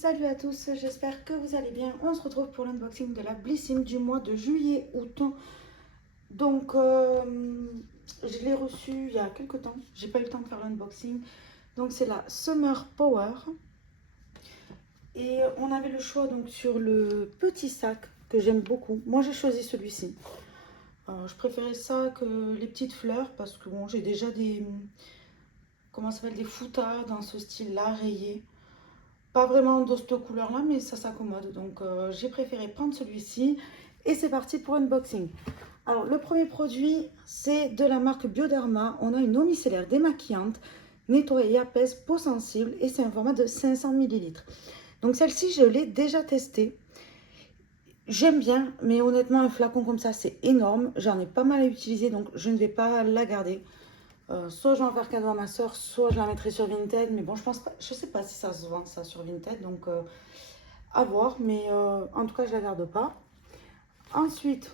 Salut à tous, j'espère que vous allez bien. On se retrouve pour l'unboxing de la Blissim du mois de juillet-août. Donc, je l'ai reçu il y a quelques temps. J'ai pas eu le temps de faire l'unboxing. Donc, c'est la Summer Power. Et on avait le choix donc sur le petit sac que j'aime beaucoup. Moi, j'ai choisi celui-ci. Je préférais ça que les petites fleurs parce que bon, j'ai déjà des, comment ça s'appelle, des foutas dans ce style-là, rayés. Pas vraiment de cette couleur-là, mais ça s'accommode. Donc, j'ai préféré prendre celui-ci. Et c'est parti pour unboxing. Alors, le premier produit, c'est de la marque Bioderma. On a une eau micellaire démaquillante, nettoie et apaise peau sensible. Et c'est un format de 500 ml. Donc, celle-ci, je l'ai déjà testée. J'aime bien, mais honnêtement, un flacon comme ça, c'est énorme. J'en ai pas mal à utiliser, donc je ne vais pas la garder. Soit je vais en faire cadeau à ma soeur, soit je la mettrai sur Vinted. Mais bon, je pense pas, je sais pas si ça se vend ça sur Vinted, donc à voir. Mais en tout cas, je la garde pas. Ensuite,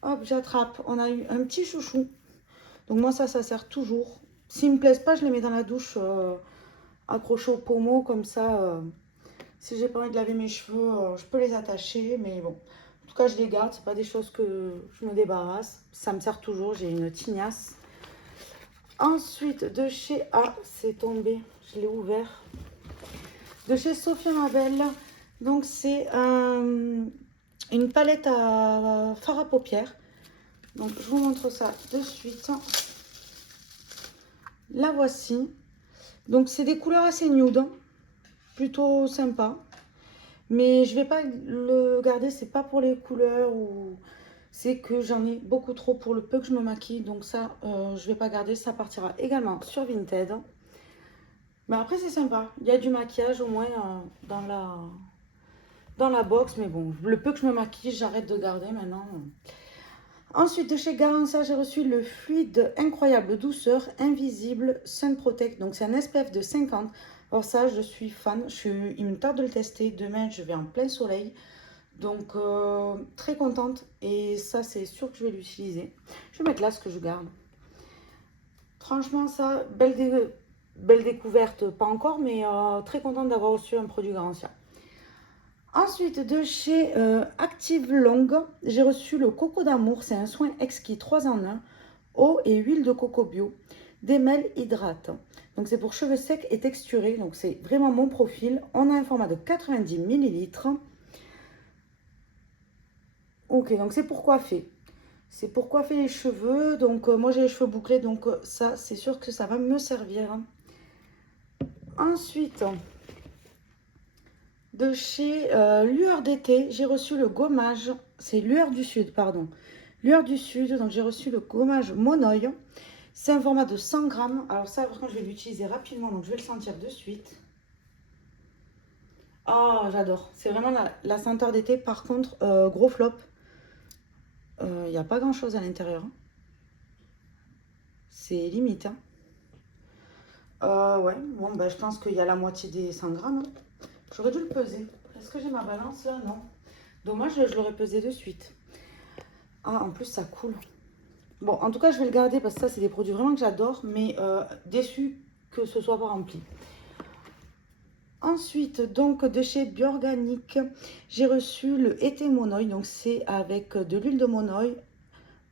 hop, j'attrape. On a eu un petit chouchou. Donc moi, ça sert toujours. S'ils me plaisent pas, je les mets dans la douche accrochés au pommeau comme ça. Si j'ai pas envie de laver mes cheveux, je peux les attacher. Mais bon, en tout cas, je les garde. C'est pas des choses que je me débarrasse. Ça me sert toujours. J'ai une tignasse. Ensuite, de chez... Ah, c'est tombé. Je l'ai ouvert. De chez Sophia Mabel. Donc, c'est une palette à fard à paupières. Donc, je vous montre ça de suite. La voici. Donc, c'est des couleurs assez nude. Plutôt sympa. Mais je vais pas le garder. C'est pas pour les couleurs ou... C'est que j'en ai beaucoup trop pour le peu que je me maquille. Donc ça, je vais pas garder. Ça partira également sur Vinted. Mais après, c'est sympa. Il y a du maquillage au moins dans la box. Mais bon, le peu que je me maquille, j'arrête de garder maintenant. Ensuite, de chez Garancia, j'ai reçu le fluide incroyable douceur invisible Sun Protect. Donc, c'est un SPF de 50. Alors ça, je suis fan. Il me tarde de le tester. Demain, je vais en plein soleil. Donc, très contente. Et ça, c'est sûr que je vais l'utiliser. Je vais mettre là ce que je garde. Franchement, ça, belle découverte. Pas encore, mais très contente d'avoir reçu un produit Garancia. Ensuite, de chez Active Long, j'ai reçu le Coco d'Amour. C'est un soin exquis 3 en 1. Eau et huile de coco bio. Démêle hydrate. Donc, c'est pour cheveux secs et texturés. Donc, c'est vraiment mon profil. On a un format de 90 ml. Ok, donc c'est pour coiffer. C'est pour coiffer les cheveux. Donc, moi, j'ai les cheveux bouclés. Donc, ça, c'est sûr que ça va me servir. Ensuite, de chez Lueur d'été, j'ai reçu le gommage. C'est Lueur du Sud, pardon. Lueur du Sud. Donc, j'ai reçu le gommage Monoeil. C'est un format de 100 grammes. Alors, ça, par contre, je vais l'utiliser rapidement. Donc, je vais le sentir de suite. Ah, oh, j'adore. C'est vraiment la senteur d'été. Par contre, gros flop. Il n'y a pas grand-chose à l'intérieur. C'est limite. Hein. Ouais, bon, bah, je pense qu'il y a la moitié des 100 grammes. Hein. J'aurais dû le peser. Est-ce que j'ai ma balance là? Non. Dommage, je l'aurais pesé de suite. Ah, en plus, ça coule. Bon, en tout cas, je vais le garder parce que ça, c'est des produits vraiment que j'adore, mais déçu que ce soit pas rempli. Ensuite, donc, de chez Biorganique, j'ai reçu le été Monoeil. Donc, c'est avec de l'huile de Monoeil,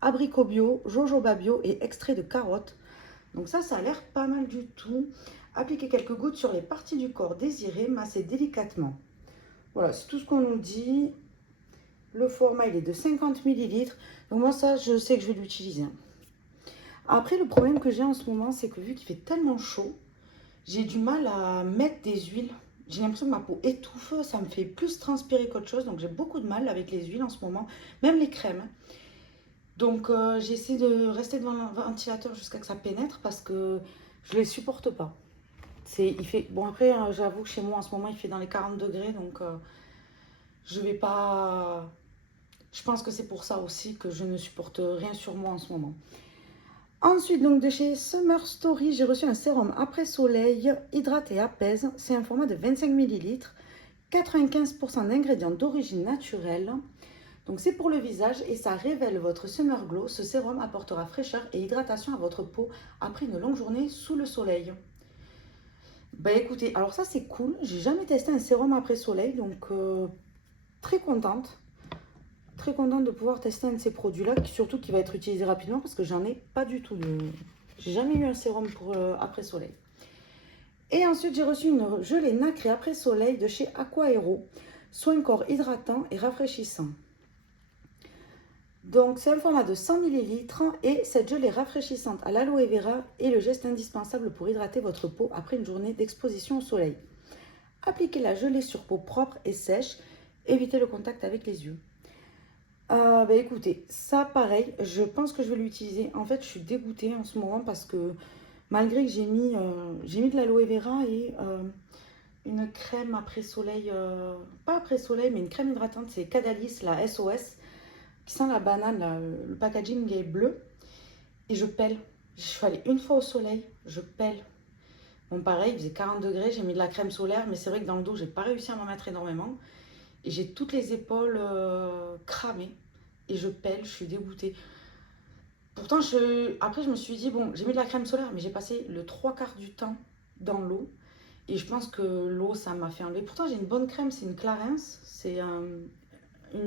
abricot bio, jojoba bio et extrait de carotte. Donc ça a l'air pas mal du tout. Appliquez quelques gouttes sur les parties du corps désirées, massez délicatement. Voilà, c'est tout ce qu'on nous dit. Le format, il est de 50 ml. Donc moi, ça, je sais que je vais l'utiliser. Après, le problème que j'ai en ce moment, c'est que vu qu'il fait tellement chaud, j'ai du mal à mettre des huiles. J'ai l'impression que ma peau étouffe, ça me fait plus transpirer qu'autre chose. Donc j'ai beaucoup de mal avec les huiles en ce moment, même les crèmes. Donc j'essaie de rester devant le ventilateur jusqu'à ce que ça pénètre parce que je ne les supporte pas. Il fait... Bon après, j'avoue que chez moi en ce moment il fait dans les 40 degrés, donc je vais pas... Je pense que c'est pour ça aussi que je ne supporte rien sur moi en ce moment. Ensuite, donc de chez Summer Story, j'ai reçu un sérum après soleil, hydrate et apaise. C'est un format de 25 ml, 95% d'ingrédients d'origine naturelle. Donc c'est pour le visage et ça révèle votre Summer Glow. Ce sérum apportera fraîcheur et hydratation à votre peau après une longue journée sous le soleil. Bah écoutez, alors ça c'est cool. J'ai jamais testé un sérum après soleil, donc très contente. Très contente de pouvoir tester un de ces produits-là, surtout qui va être utilisé rapidement parce que j'en ai pas du tout de... J'ai jamais eu un sérum pour après soleil. Et ensuite, j'ai reçu une gelée nacrée après soleil de chez Aquaero. Soin corps hydratant et rafraîchissant. Donc, c'est un format de 100 ml et cette gelée rafraîchissante à l'aloe vera est le geste indispensable pour hydrater votre peau après une journée d'exposition au soleil. Appliquez la gelée sur peau propre et sèche. Évitez le contact avec les yeux. Bah écoutez, ça pareil, je pense que je vais l'utiliser. En fait, je suis dégoûtée en ce moment parce que malgré que j'ai mis de l'aloe vera et une crème après soleil, pas après soleil, mais une crème hydratante, c'est Cadalis, la SOS, qui sent la banane, là, le packaging est bleu, et je pèle. Je suis allée une fois au soleil, je pèle. Bon, pareil, il faisait 40 degrés, j'ai mis de la crème solaire, mais c'est vrai que dans le dos, j'ai pas réussi à m'en mettre énormément. Et j'ai toutes les épaules cramées, et je pèle, je suis dégoûtée. Pourtant, après, je me suis dit, bon, j'ai mis de la crème solaire, mais j'ai passé le 3 quarts du temps dans l'eau. Et je pense que l'eau, ça m'a fait enlever. Pourtant, j'ai une bonne crème, c'est une Clarins. C'est une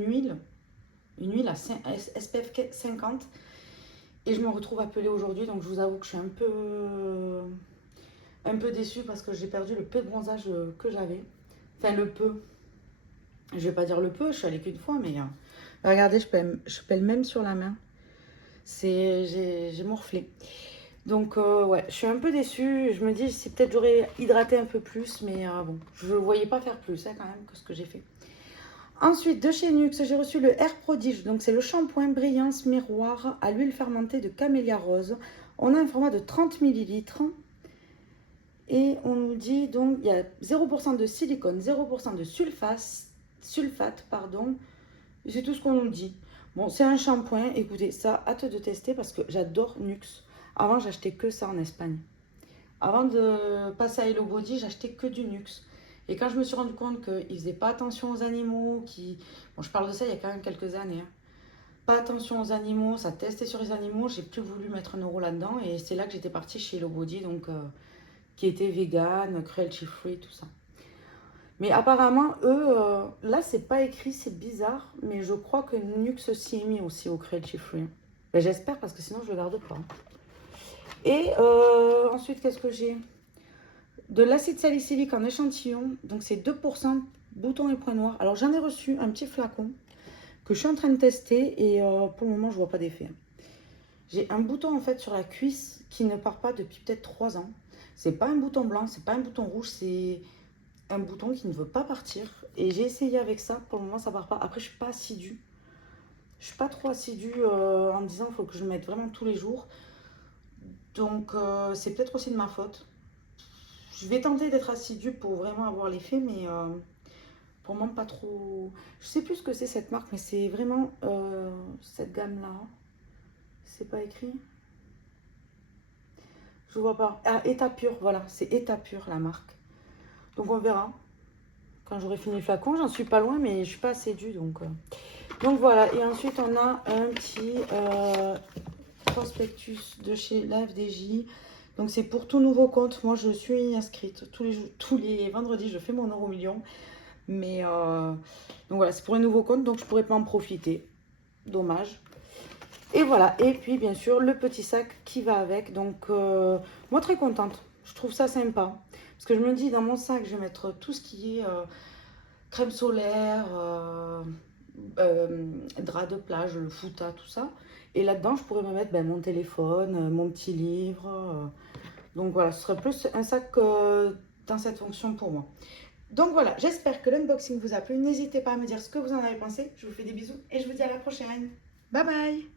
huile à SPF 50. Et je me retrouve appelée aujourd'hui, donc je vous avoue que je suis un peu déçue parce que j'ai perdu le peu de bronzage que j'avais. Enfin, le peu. Je vais pas dire le peu, je suis allée qu'une fois, mais regardez, je pèle même sur la main. J'ai morflé. Donc ouais, je suis un peu déçue. Je me dis, c'est peut-être j'aurais hydraté un peu plus, mais bon, je ne voyais pas faire plus hein, quand même que ce que j'ai fait. Ensuite, de chez Nuxe, j'ai reçu le Air Prodige. Donc c'est le shampoing Brillance Miroir à l'huile fermentée de camélia rose. On a un format de 30 ml. Et on nous dit donc il y a 0% de silicone, 0% de sulfate, pardon. C'est tout ce qu'on nous dit. Bon, c'est un shampoing. Écoutez, ça, hâte de tester parce que j'adore Nuxe. Avant, j'achetais que ça en Espagne. Avant de passer à Hello Body, j'achetais que du Nuxe. Et quand je me suis rendu compte qu'ils ne faisaient pas attention aux animaux, bon, je parle de ça il y a quand même quelques années. Hein. Pas attention aux animaux, ça testait sur les animaux, j'ai plus voulu mettre 1 € là-dedans. Et c'est là que j'étais partie chez Hello Body, donc, qui était vegan, cruelty free, tout ça. Mais apparemment, eux, là, c'est pas écrit, c'est bizarre, mais je crois que Nuxe s'y est mis aussi au cruelty free. Ben, j'espère parce que sinon, je le garde pas. Et ensuite, qu'est-ce que j'ai? De l'acide salicylique en échantillon. Donc, c'est 2% boutons et points noirs. Alors, j'en ai reçu un petit flacon que je suis en train de tester et pour le moment, je vois pas d'effet. J'ai un bouton en fait sur la cuisse qui ne part pas depuis peut-être 3 ans. C'est pas un bouton blanc, c'est pas un bouton rouge, c'est un bouton qui ne veut pas partir. Et j'ai essayé avec ça, pour le moment ça part pas. Après je suis pas assidue. Je suis pas trop assidue en me disant qu'il faut que je le mette vraiment tous les jours. Donc c'est peut-être aussi de ma faute. Je vais tenter d'être assidue pour vraiment avoir l'effet, mais pour le moment pas trop. Je sais plus ce que c'est cette marque, mais c'est vraiment cette gamme-là. C'est pas écrit. Je vois pas. Ah, État pur, voilà, c'est État pur la marque. Donc on verra. Quand j'aurai fini le flacon, j'en suis pas loin, mais je suis pas assidue. Donc voilà. Et ensuite, on a un petit prospectus de chez la FDJ. Donc c'est pour tout nouveau compte. Moi, je suis inscrite. Tous les vendredis, je fais mon euro million. Mais donc voilà, c'est pour un nouveau compte, donc je pourrais pas en profiter. Dommage. Et voilà, et puis bien sûr le petit sac qui va avec. Donc moi très contente, je trouve ça sympa. Parce que je me dis dans mon sac je vais mettre tout ce qui est crème solaire, drap de plage, le fouta, tout ça. Et là-dedans je pourrais me mettre mon téléphone, mon petit livre. Donc voilà, ce serait plus un sac dans cette fonction pour moi. Donc voilà, j'espère que l'unboxing vous a plu. N'hésitez pas à me dire ce que vous en avez pensé. Je vous fais des bisous et je vous dis à la prochaine. Bye bye!